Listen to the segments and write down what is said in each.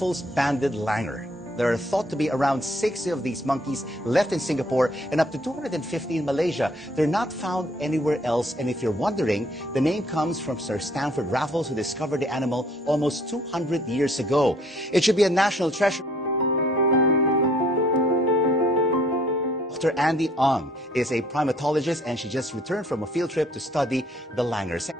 Raffles banded langur. There are thought to be around 60 of these monkeys left in Singapore and up to 250 in Malaysia. They're not found anywhere else, and if you're wondering, the name comes from Sir Stamford Raffles, who discovered the animal almost 200 years ago. It should be a national treasure. Dr. Andy Ong is a primatologist, and she just returned from a field trip to study the langurs.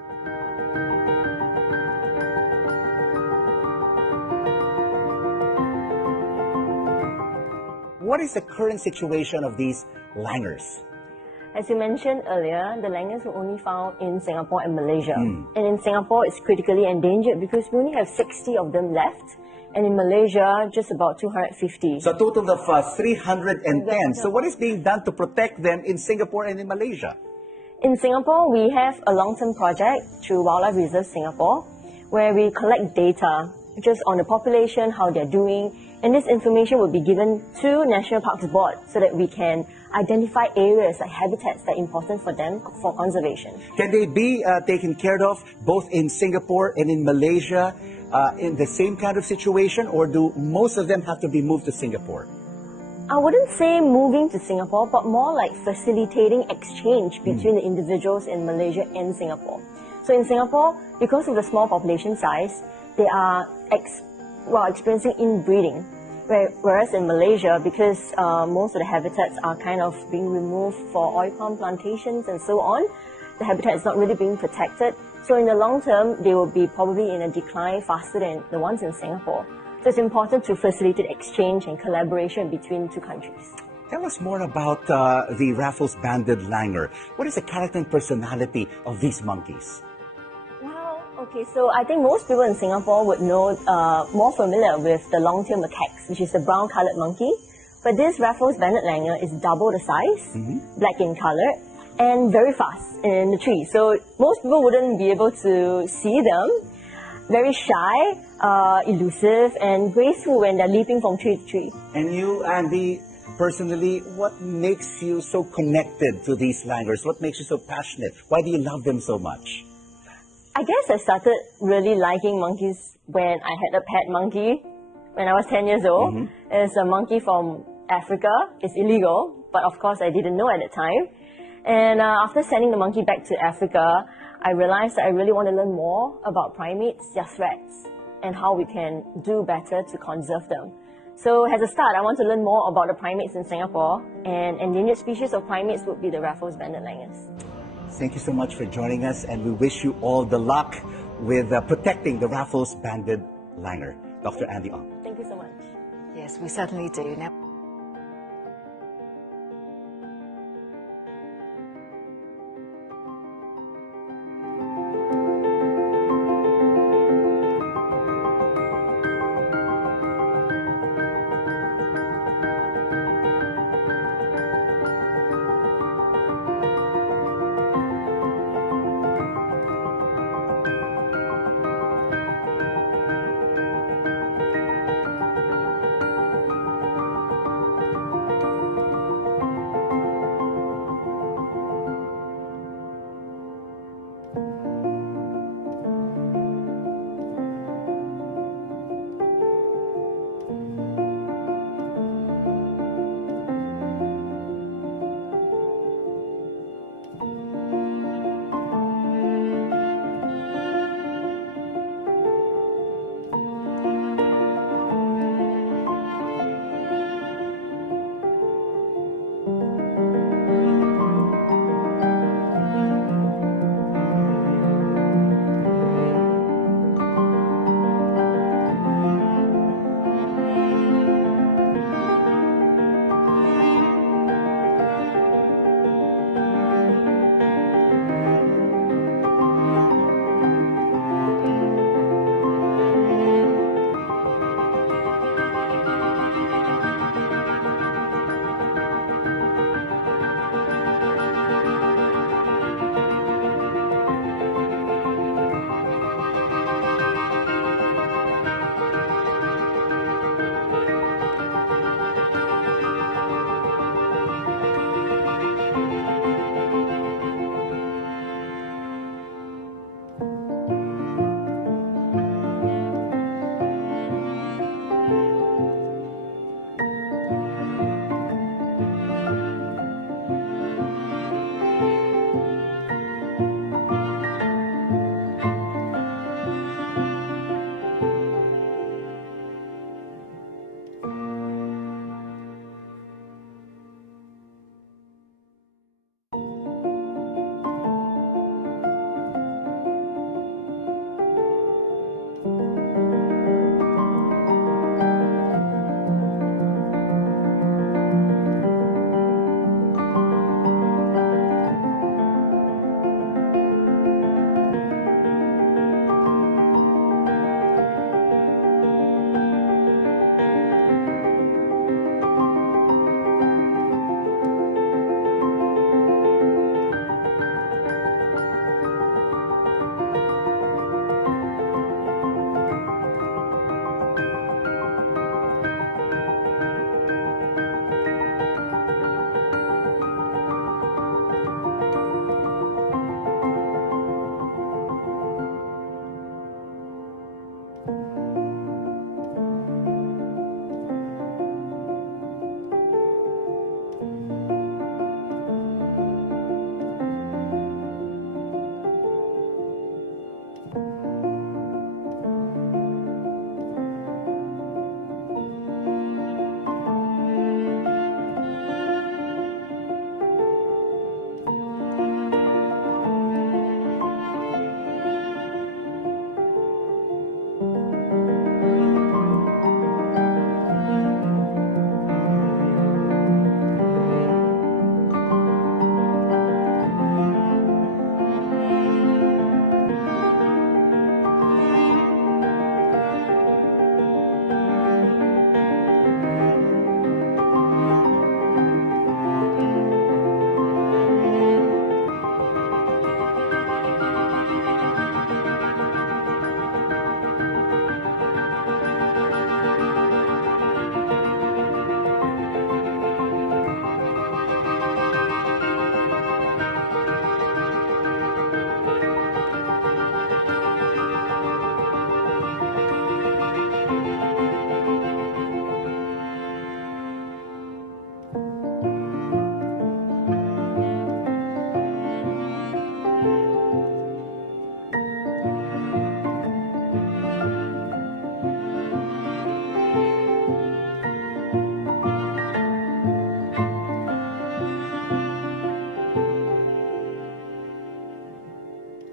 What is the current situation of these langurs? As you mentioned earlier, the langurs were only found in Singapore and Malaysia. And in Singapore, it's critically endangered because we only have 60 of them left. And in Malaysia, just about 250. So a total of 310. So what is being done to protect them in Singapore and in Malaysia? In Singapore, we have a long-term project through Wildlife Reserve Singapore, where we collect data just on the population, how they're doing, and this information will be given to National Parks Board so that we can identify areas like habitats that are important for them for conservation. Can they be taken care of both in Singapore and in Malaysia in the same kind of situation, or do most of them have to be moved to Singapore? I wouldn't say moving to Singapore, but more like facilitating exchange between the individuals in Malaysia and Singapore. So in Singapore, because of the small population size, they are experiencing inbreeding. Whereas in Malaysia, because most of the habitats are kind of being removed for oil palm plantations and so on, the habitat is not really being protected. So in the long term, they will be probably in a decline faster than the ones in Singapore. So it's important to facilitate exchange and collaboration between two countries. Tell us more about the Raffles banded langur. What is the character and personality of these monkeys? Okay, so I think most people in Singapore would know, more familiar with the long-tailed macaques, which is the brown-coloured monkey. But this Raffles banded langur is double the size, black in colour, and very fast in the tree. So most people wouldn't be able to see them. Very shy, elusive, and graceful when they're leaping from tree to tree. And you, Andy, personally, what makes you so connected to these langurs? What makes you so passionate? Why do you love them so much? I guess I started really liking monkeys when I had a pet monkey when I was 10 years old. It's a monkey from Africa. It's illegal, but of course I didn't know at the time. And after sending the monkey back to Africa, I realized that I really want to learn more about primates, their threats, and how we can do better to conserve them. So as a start, I want to learn more about the primates in Singapore, and endangered species of primates would be the Raffles banded langurs. Thank you so much for joining us, and we wish you all the luck with protecting the Raffles banded langur. Dr. Andy Ong. Thank you so much. Yes, we certainly do. Now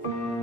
you.